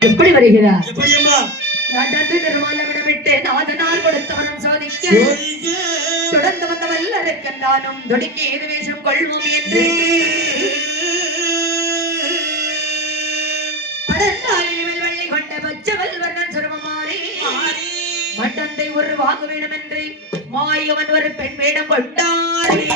எப்படி வருகிறார்? நடந்து திருமலவிட விட்டு நாதனால் கொடுத்தவரும் சோதிக்க தொடர்ந்து வந்த வல்லருக்கன் தானும் துடிக்க ஏது வேஷம் கொள்வோம் என்று மட்டந்தை ஒரு வாங்க வேண்டும் என்று மாயவன் ஒரு பெண் வேடம் கொண்டாரே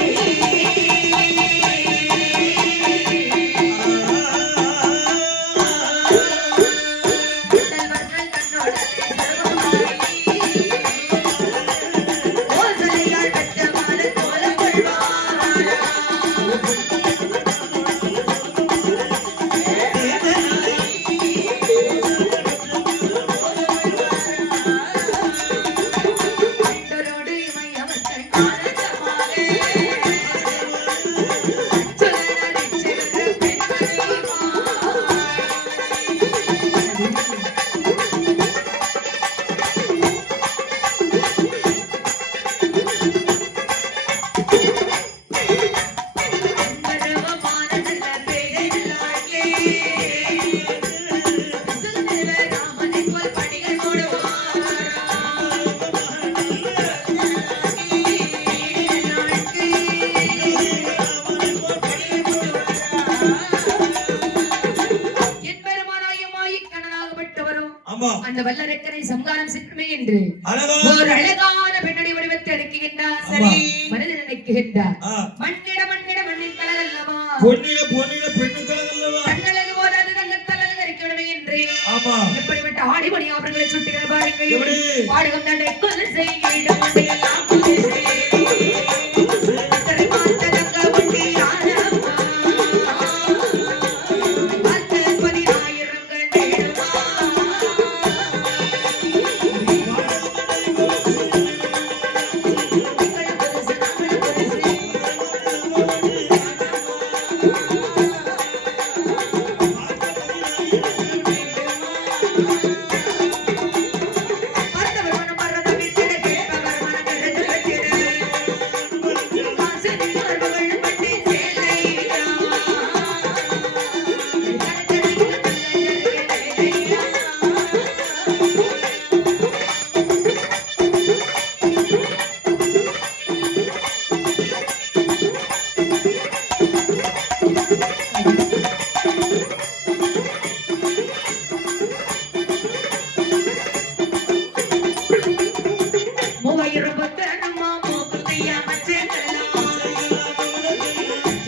சம்காரம் செய்யணுமே என்று ஒரு அழகான பெண்ணுடைய வடிவத்தை அடக்குகின்றார் சரி மனிதன் நினைக்குகின்றார் மண்ணிட மண்ணிட மண்ணின் கலகல்லவா பொன்னில பொன்னில பெண்ணு கலகல்லவா கண்ணழகு போதாது தங்கத்தல் அலங்கரிக்க விடுமே என்று. ஆமா. எப்படிப்பட்ட ஆடிமணி ஆபரங்களை சுட்டுகிற பாருங்கள். பாடகம் தண்டை கொலை செய்யிடம் அண்டையெல்லாம் கொலை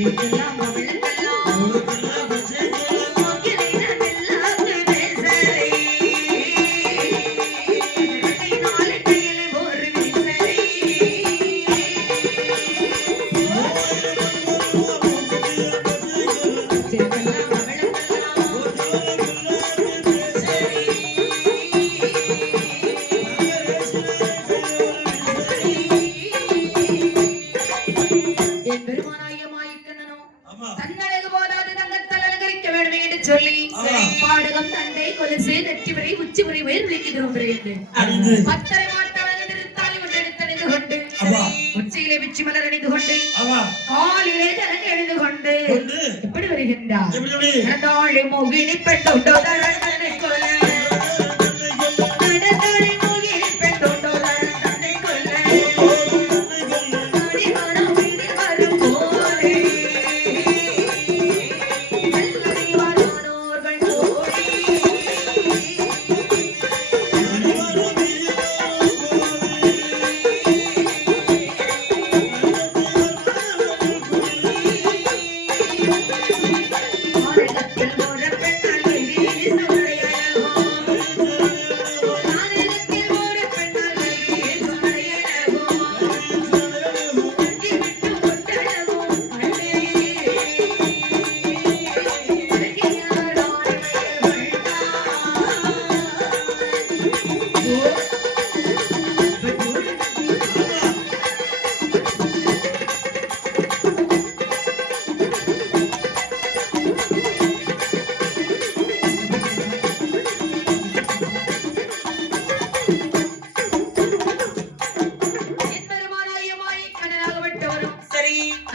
Thank you. திருத்தாலி ஒன்று எடுத்து அணிந்து கொண்டு. உச்சியிலே பிச்சி மலர் அணிந்து கொண்டு காலிலே தரங்க அணிந்து கொண்டு எப்படி வருகின்றார்? மோகினி பெண்டோண்டோ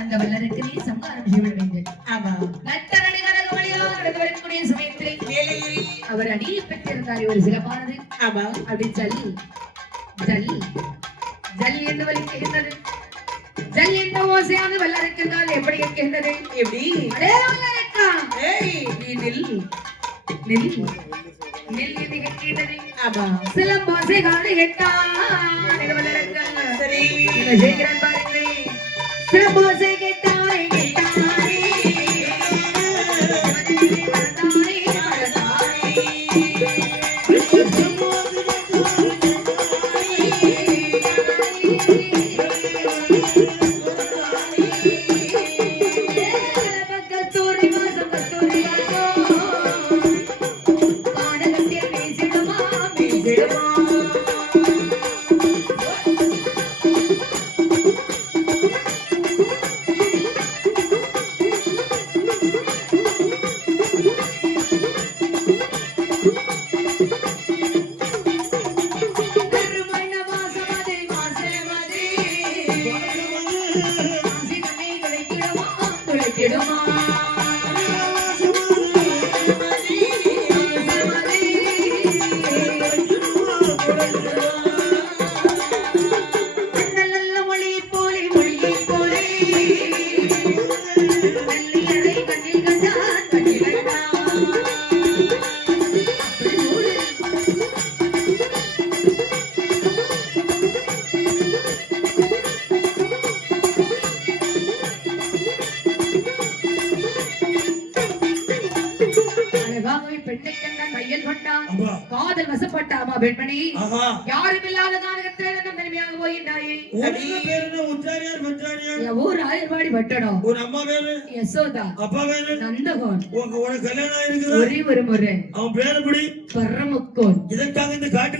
அந்த வல்லருக்கிறே சம்மானம் செய்வல் வேண்டும். நட்டரணி சமயத்தில் அவர் அணியை பெற்றிருந்தார் ஒரு சிலமானது ஆமா. அப்படி ஜல் ஜல் ஜல் என்று வலிக்கின்றது ஜல் என்ற ஓசையானது வல்லருக்கின்றால் எப்படி இருக்கின்றது? எப்படி? நீ நில். நில். நில் என்று காலை கேட்டான் சரி. செய்கிறான் Meu dele. காதல் வசப்பட்டாமா பெண்மணி? யாரும் இல்லாத காலகத்தில் நம்ம தனிமையாக போயிட்டாயே உச்சாரியார் பெற்றாரியார் என் ஊர் ஆயர்வாடி வட்டடம் உன் அம்மா பேரு? யசோதா. அப்பா பேரு? நந்தகோன். உனக்கு உனக்கு கல்யாணம் ஆயிருக்குதா? ஒரே ஒரு முறை. அவன் பேரு எப்படி? பரமுக்கோன். இதற்காக இந்த காட்டு